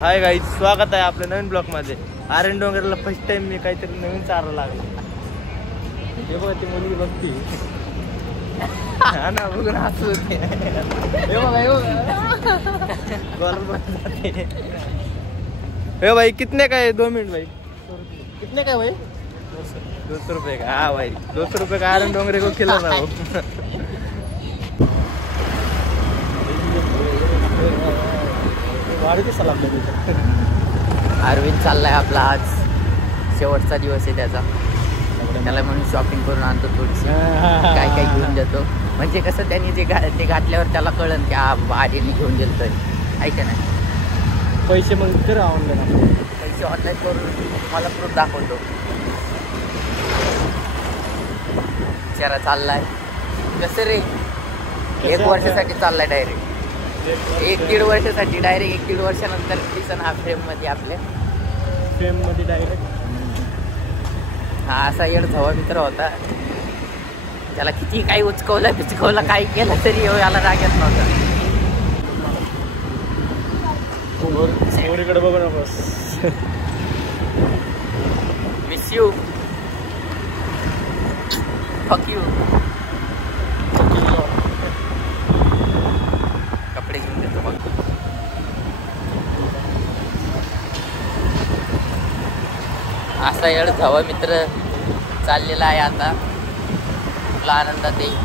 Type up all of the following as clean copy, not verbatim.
Hi guys, स्वागत आहे आपल्या नवीन ब्लॉग मध्ये. आर्यन डोंगरला फर्स्ट टाइम मी काहीतरी नवीन चारा लागला. हे बघ ती मुलगी बघती ना, बघून हसू होते. हे भाई कितने का है? 2 मिनट भाई. कितने का भाई? 200 रुपये का. हाँ भाई 200 रुपये का आर्यन डोंगरे को खिलाना हो. अरविंद चाललाय आपला. आज शेवटचा दिवस आहे त्याचा. त्याला म्हणून शॉपिंग करून आणतो थोडीशी, काय काय घेऊन देतो. म्हणजे कसं त्यांनी ते घातल्यावर त्याला कळन की आधीने घेऊन गेलं तर ऐका नाही. पैसे मग कर ऑनलाईन, पैसे ऑनलाईन करून मला प्रूफ दाखवतो. जरा चाललाय कसं रे, 1 वर्षासाठी चाललाय डायरेक्ट. 1-1.5 वर्षासाठी डायरेक्ट. 1-1.5 वर्षानंतर दिसन हा फ्रेम मध्ये, आपल्या फ्रेम मध्ये डायरेक्ट. हा असा येड झवा मित्र होता. त्याला किती काही उचकवलं बिचकवलं काही केलं तरी याला राग येत नव्हता. समोरीकडे बघू नकोस. मिस यू, फक यू. कपडे घेऊन देतो मग. असा येड झवा मित्र चाललेला आहे आता. तुला आनंदात येईल.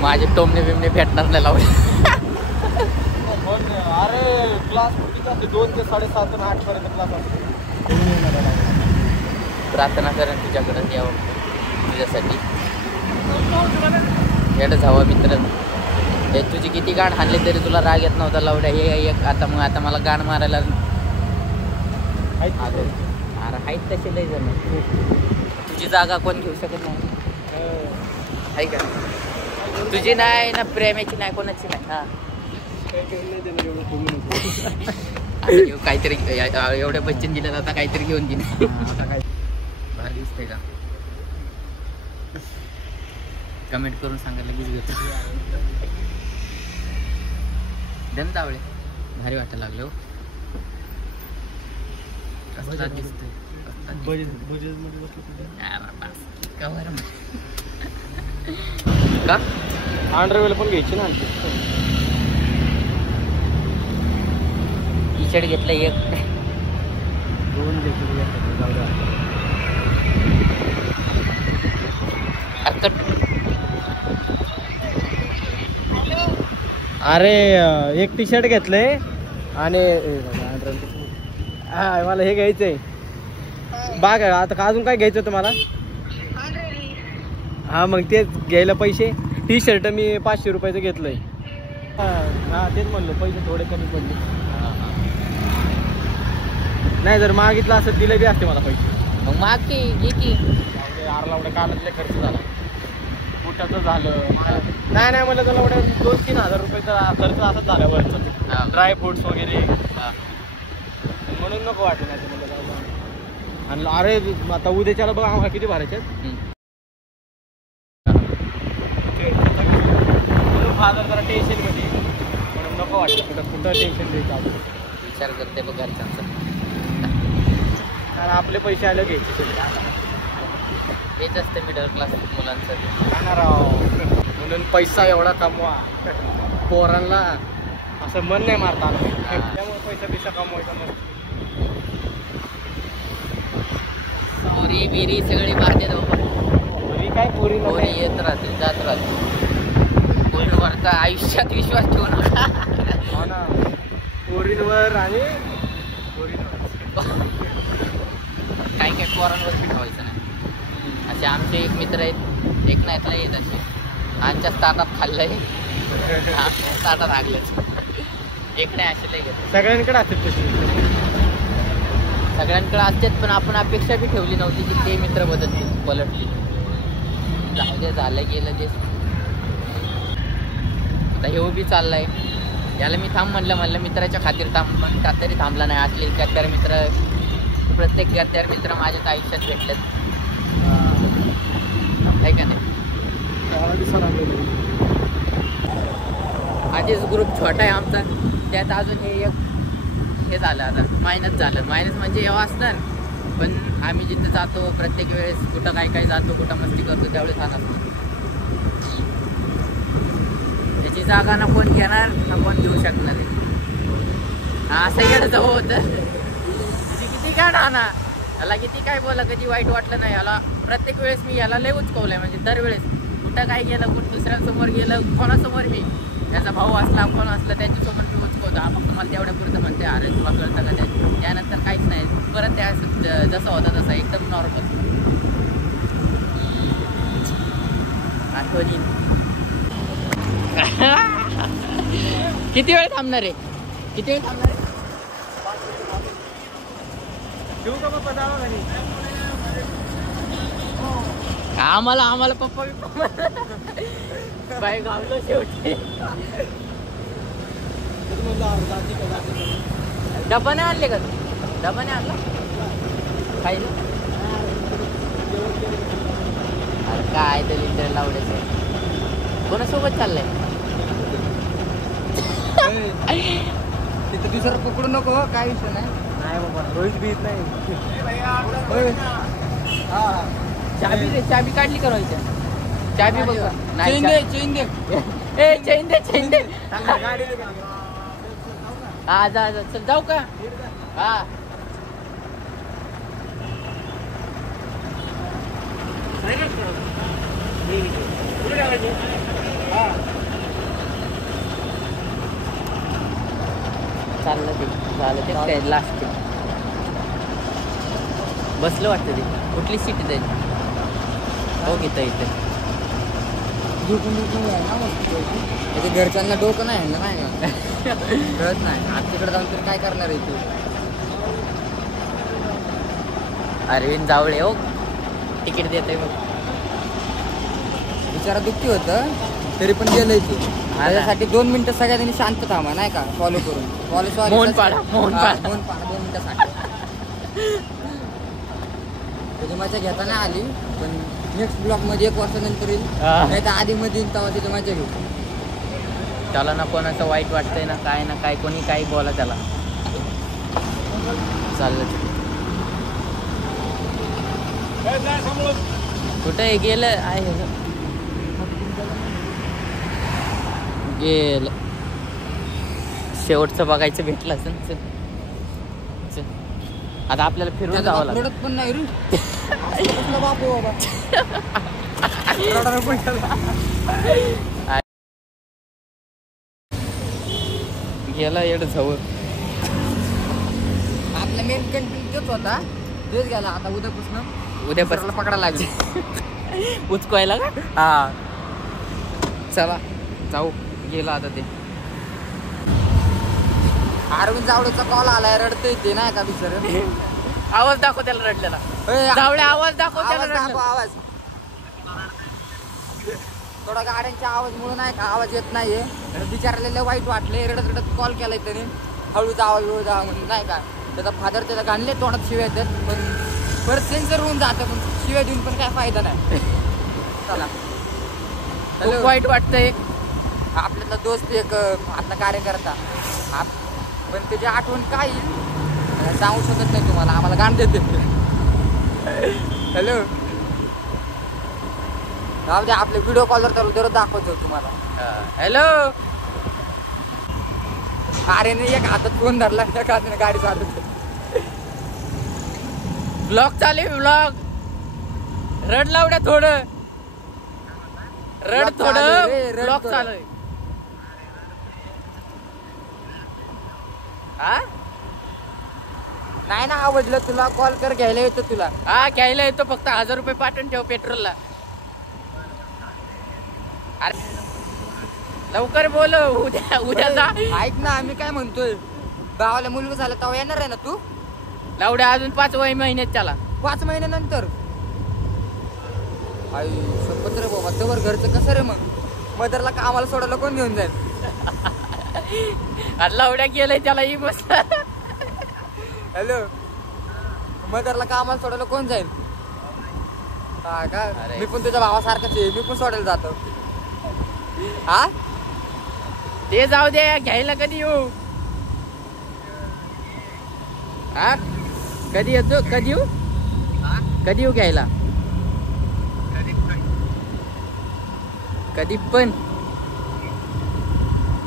माझे टोमणे बिमणे भेटणार नाही लावले. अरे क्लास 2 ते 7:30 आणि 8 पर्यंत क्लास असतो. प्रार्थना करेन तुझ्याकडे यावं तुझ्यासाठी. येड झवा मित्र. हे तुझी किती गाण हाणले तरी तुला राग येत नव्हता लावड्या. हे एक आता मला गाण मारायला आलो. अरे आहेत तसे लय जण. तुझी जागा कोण घेऊ शकत नाही आहे का? तुझी नाही ना, प्रेमाची नाही, कोणाची नाही. हा काहीतरी एवढ्या बच्चन दिलं आता काहीतरी घेऊन दिले. आता काय भारी दिसतंय का? कमेंट करून सांगायला लगेच घेतो. दम तावळे भारी वाटायला लागले हो. कसला दिसतोय का? अंडरवेल पण घ्यायची ना. टी शर्ट घेतलं एक. 2 अरे एक टी शर्ट घेतलंय आणि हा मला हे घ्यायचंय. बाग आहे आता. अजून काय घ्यायचं तुम्हाला? हा मग तेच घ्यायला पैसे. टी शर्ट मी 500 रुपयाचं घेतलंय. हा तेच म्हणलो, पैसे थोडे कमी पडले. नाही जर मागितलं असं दिले बी असते मला पैसे. मग माग की घे की. एवढा कानातले खर्च झाला, बुटाचं झालं. नाही मला त्याला एवढ्या 2-3 हजार रुपयाचा खर्च असंच झाला वरचं. ड्राय फ्रुट्स वगैरे म्हणून नको वाटलं नाही मला. आणि अरे आता उद्याच्याला बघा आम्हाला किती भरायचे. फादर जरा टेन्शन मध्ये म्हणून नको वाटलं. कुठं टेन्शन द्यायचं आपण. विचार करते बघ घरच्यांचा. कारण आपले पैसे आले घ्यायचे. तेच असते मिडल क्लास मुलांसाठी. म्हणून पैसा एवढा कमवा, पोरांना असं मन नाही मारता आलं. त्यामुळे पैसा कमवायचा. मग पोरी बिरी सगळी बाहेर बाबा. पोरी काय पोरी येत राहतील जात राहतील. पोरींवरचा आयुष्यात विश्वास ठेवू नका. हो ना, पोरींवर आणि काही पोरांवर ठेवायचं नाही. असे आमचे एक मित्र आहेत, एक नाहीतला येत असे. आमच्या ताटात खाल्लंय, ताटात लागलंच. एक नाही असे लय घेत. सगळ्यांकडे असतात तशी. सगळ्यांकडे असतात, पण आपण अपेक्षा बी ठेवली नव्हती की ते मित्र बदलतील, पलटतील. जाऊ दे, झालं गेलं ते. आता हे बी चाललाय. याला मी थांब म्हणलं मित्राच्या खातीर थांब, पण का तरी थांबला नाही. असले गद्दार मित्र, प्रत्येक गद्दार मित्र माझ्याच आयुष्यात भेटलेत. आहे का नाही? आधीच ग्रुप छोटा आहे आमचा, त्यात अजून हे झालं आता मायनस झालं. मायनस म्हणजे एव्हा असणार, पण आम्ही जिथे जातो प्रत्येक वेळेस कुठं काय जातो, कुठं मस्ती करतो, त्यावेळेस हा नसतो. त्याची जागा ना कोण घेणार ना कोण घेऊ शकणार आहे. असं इकडे जवळ होतं किती काय ना याला किती काय बोला, कधी वाईट वाटलं नाही याला. प्रत्येक वेळेस मी याला लय उचकवलंय, म्हणजे दरवेळेस कुठं काय गेलं, कुठं दुसऱ्यांसमोर गेलं, कोणासमोर मी, त्याचा भाऊ असला कोण असला त्यांच्यासमोर मी उचकवतो. आपण मला तेवढ्या पुरतं म्हणते अरे तुला कळतं का त्यानंतर काहीच नाही. परत त्या जसा होता तसा एकदम नॉर्मल आठवणी. किती वेळ थांबणार आहे? किती वेळ थांबणार आहे? आम्हाला पप्पा बाई गावलो शेवटी. डबा नाही आणले का तू? डबा नाही आणला खायला? अरे काय ते लिटर लावण्याचं. कोणासोबत चाललंय? तिथं दुसरं पकडू नको, काय विषय नाही. नाही बाबा रोहित बीत नाही. चाबी काढली का रोहित? चाबी बघ. चेन दे. हा जा चल जाऊ का? हा चाललं ते झालं ते काय लास्ट बसलं वाटतं. ते कुठली सीट जाईल हो घेता इथे. इथे घरच्यांना डोकं नाही ना, नाही का कळत नाही. आज तिकडे जाऊन तर काय करणार आहे तू? अरविंद जावळे हो तिकीट देतोय मग. बिचारा दुःखी होतं तरी पण गेलंय तू. त्याच्यासाठी 2 मिनिटं सगळ्यांनी शांत थांबा, नाही का, फॉलो करून. मोहन पाडा 2 मिनिटासाठी. त्याची मजा घेता नाही आली, पण नेक्स्ट ब्लॉक मध्ये 1 वर्षानंतर येईल, नाही तर आधी मध्ये येईल तेव्हा तिथे मजा घेऊ. त्याला ना कोणाचं वाईट वाटतंय ना काय कोणी काही बोला त्याला. चाललं कुठे गेलं आहे? गेलं शेवटचं बघायचं भेटलं असं. आता आपल्याला फिरून जावं लागलं. रडत पण नाही रे बापू बाबा. गेला एवढं जवळ. आपला मेन कंटेंट तोच होता, तेच गेला. आता उद्यापासून पकडायला लागले. उचकवायला का? हा चला जाऊ. गेला आता ते. अरविंद जावळेचा कॉल आलाय, रडतोय ते, नाही का बिचार. आवाज दाखव त्याला रडलेला. जावळे आवाज दाखव त्याला. आवाज थोडा गाड्यांच्या आवाजमुळे नाही का आवाज येत नाहीये. बिचारायला वाईट वाटले, रडत कॉल केलाय त्याने. हळू जावा म्हणून, नाही का. त्याचा फादर त्याला घालले तोंडात शिव्या येतात, पण परत सेन्सर होऊन जातं. पण शिव्या देऊन पण काय फायदा नाही. चला खूप वाईट वाटतंय. आपल्याला दोस्त एक आपला कार्यकर्ता, पण त्याची आठवण काय येईल सांगू शकत नाही तुम्हाला. आम्हाला गाण देते. हॅलो राहू द्या, आपल्या व्हिडिओ कॉलवर चालू दररोज दाखवतो तुम्हाला. हॅलो अरे नाही, एक हातात फोन धरला, एक हाताने गाडी चालवते. ब्लॉग चालू ब्लॉग. रड लावड्या थोडं रड थोडं. ब्लॉग चालू आहे. हा नाही ना आवडलं तुला, कॉल कर, घ्यायला येतो तुला. हा घ्यायला येतो, फक्त 1000 रुपये पाठवून ठेव पेट्रोलला. अरे लवकर बोल. उद्या जा. ऐक ना, आम्ही काय म्हणतोय, गावाला मुलगा झाला तेव्हा येणार आहे ना तू? लावड्या अजून 5 महिन्यात त्याला. 5 महिन्यानंतर? आई शपथ रे बाबा, तवर घरचं कसं रे? मग मदरला कामाला सोडायला कोण घेऊन जाईल? लावड्या गेलाय त्याला ही बस. हॅलो, मदरला कामाला सोडायला कोण जाईल? हा का? मी पण तुझ्या भावासारखाच आहे, मी पण सोडायला जातो. हा ते जाऊ दे, घ्यायला कधी येऊ? हा कधी येतो? कधी येऊ? कधी येऊ घ्यायला? कधी पण.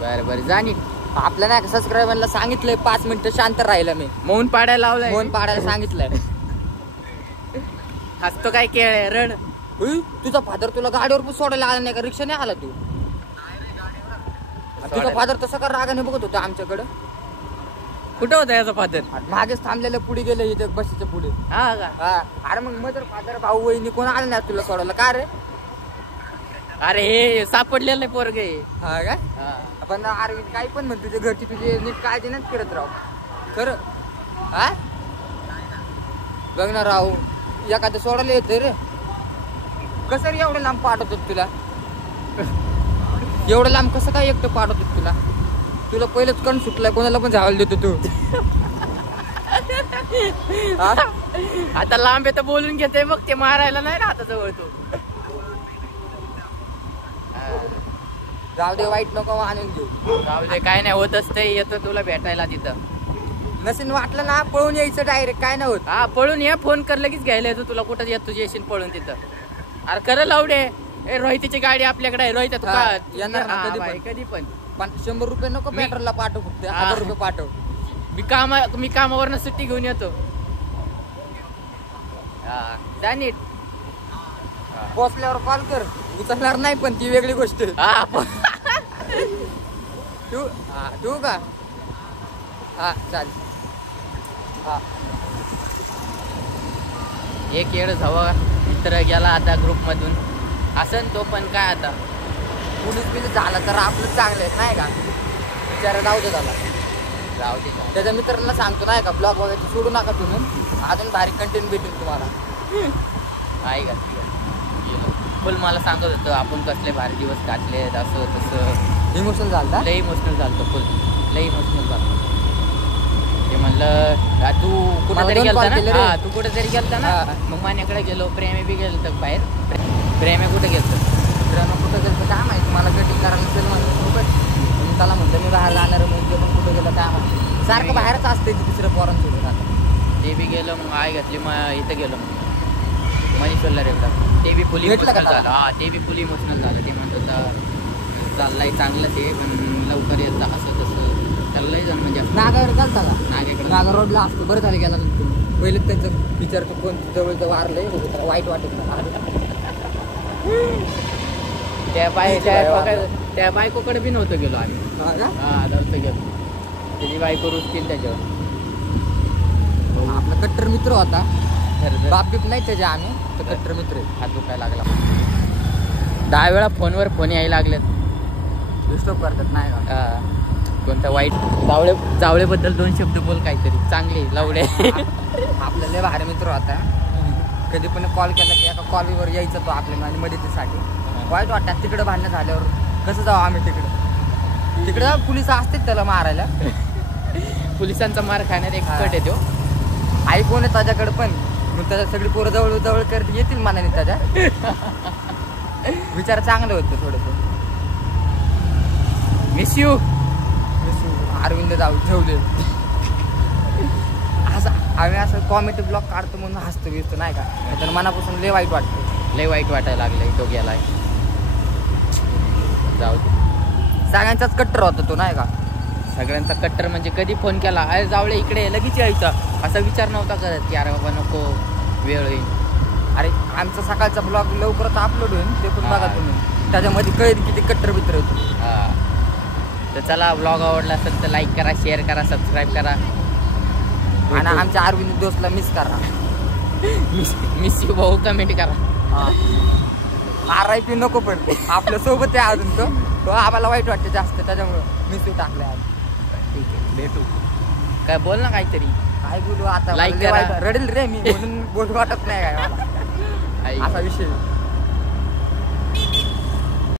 बर बर जाणी. आपल्या नाही सबस्क्रायबरला सांगितलंय 5 मिनिटं शांत राहिलं. मी मौन पाडायला लावलंय. मौन पाडायला सांगितलंय. हसतो काय केळ रड. तुझा फादर तुला गाडीवर सोडायला आला नाही का? रिक्षाने आला तू? तुझा फादर तसं का रागाने बघत होता आमच्याकडं? कुठं होता याचा फादर? मागेच थांबलेलं, पुढे गेलं इथं बसच्या पुढे. हा का? अरे मग मदर फादर भाऊ वहिनी कोण आलं नाही तुला सोडायला का रे? अरे हे सापडलेलं नाही पोरगे. हा का? पण अरविंद काही पण म्हणतो, तुझ्या घरची तुझी नीट काळजी नाही करत राव. खरं हा बघ ना राव, एखादं सोडायला येतं रे. कसं रे एवढं लांब पाठवतात तुला? एवढं लांब कसं काय एकटं पाठवतात तुला? तुला पहिलेच कण सुटलाय, कोणाला पण जायला देतो तू. आता लांब आहे तर बोलून घेते, मग ते मारायला नाही ना आता जवळ तू. जाऊ दे, वाईट नको आणून घेऊ. जाऊ दे, काय नाही होत असते. येतो तुला भेटायला तिथं. नसेल वाटलं ना पळून यायचं डायरेक्ट, काय नाही होत. हा पळून ये, फोन कर लगेच घ्यायला येतो तुला. कुठं येत तुझी येशील पळून तिथं. अरे खरं लावडे, रोहितीची गाडी आपल्याकडे आहे. रोहित येणार ना कधी पण. 100 रुपये नको पेट्रोलला पाठव, फक्त 1000 रुपये पाठव. मी कामावरनं सुट्टी घेऊन येतो. जा नीट. पोचल्यावर कॉल कर. उचलणार नाही पण ती वेगळी गोष्ट. ठेवू का? हा चालेल. हा एक येड हवा मित्र गेला आता ग्रुप मधून. असन तो पण काय आता पोलीस बिलीस झाला तर आपलं चांगलं आहे नाही का? विचारा जाऊ दे त्याला. जाऊ दे, त्याच्या मित्रांना सांगतो नाही का, ब्लॉग वगैरे सोडू नका तुम्ही. अजून भारी कंटेंट भेटेल तुम्हाला. आहे का? फुल मला सांगत होतं आपण कसले भारी दिवस काढले, असं तसं. इमोशनल झालं, लय इमोशनल झालं. फुल लय इमोशनल झालं. ते म्हणलं तू कुठेतरी गेलता ना? तू कुठेतरी गेलता ना? मग माझ्याकडे गेलो. प्रेमे बी गेलो तर बाहेर. प्रेमे कुठे गेलतो? प्रेमे कुठं गेलं काय माहिती, मला कटिंग करायला असेल म्हणून त्याला म्हणलं मी बाहेर जाणार. म्हणजे पण कुठं गेलं काय माहिती. सारखं बाहेरच असते दुसऱ्या पोरांसोबत. आता ते बी गेलो. मग आई घातली, मग इथं गेलो मनीषवरला रेवडा. ते बी फुली इमोशनल झालं. हा ते बी फुली इमोशनल झालं. ते म्हणत होता चाललंय चांगलं ते, पण लवकर येतं असं तसं. त्याला लय जण म्हणजे नागावर चालता का? नागा रोडला असतो. बरं झालं गेला. पहिले त्यांचं विचारतो कोण जवळ वारलंय, त्याला वाईट वाटत नाही. त्या बायकोकडे बी नव्हतं गेलो आम्ही. हा नव्हतं गेलो. त्याची बायको रुसतील त्याच्यावर. आपला कट्टर मित्र होता. बाप बीप नाही त्याच्या, आम्ही तर कट्टर मित्र. हात दुखायला लागला. 10 वेळा फोनवर फोन यायला लागलेत. डिस्टर्ब करतात नाही का? कोणता वाईट जावळेबद्दल 2 शब्द बोल काहीतरी चांगले लावडे. आपल्याला लय भारी मित्र होता. कधी पण कॉल केला की एका कॉलवर यायचा तो आपल्या मदतीसाठी. वाईट वाटतात तिकडे भांडणं झाल्यावर. कसं जाऊ आम्ही तिकडे पोलिस असतात त्याला मारायला. पोलिसांचा मार खाण्यात एक्सपर्ट आहे तो. आई कोण आहे त्याच्याकडे पण. मग त्याच्या सगळी पोरं जवळ जवळ करत येतील मनाने त्याच्या. विचार चांगलं होतं थोडंसं. मिस यू अरविंद जाऊ ठेवले. असं आम्ही असं कॉमेडी ब्लॉग काढतो म्हणून हसतो बिसतो नाही का? तर मनापासून लय वाईट वाटतं. लय वाईट वाटायला लागलंय तो गेलाय. जाऊ दे. सगळ्यांचाच कट्टर होता तो नाही का? सगळ्यांचा कट्टर म्हणजे कधी फोन केला अरे जावळे इकडे लगेच यायचा असा विचार नव्हता करत की अरे बाबा नको वेळ होईल. अरे आमचा सकाळचा ब्लॉग लवकरच अपलोड होईल ते पण बघा तुम्ही. त्याच्यामध्ये कळेल किती कट्टर मित्र होतो. तर चला ब्लॉग आवडला असेल तर लाईक करा, शेअर करा, सबस्क्राईब करा आणि आमच्या अरविंद दोस्तला मिस करा. मिस यू भाऊ कमेंट करा. RIP नको पण आपल्या सोबत आहे अजून तो आम्हाला वाईट वाटतं जास्त त्याच्यामुळं मिस यू टाकले आज. ठीक आहे भेटू. काय बोल ना काहीतरी. काय बोलू आता. लाईक करा. रडेल रे मी म्हणून बोलू वाटत नाही काय मला असा विषय.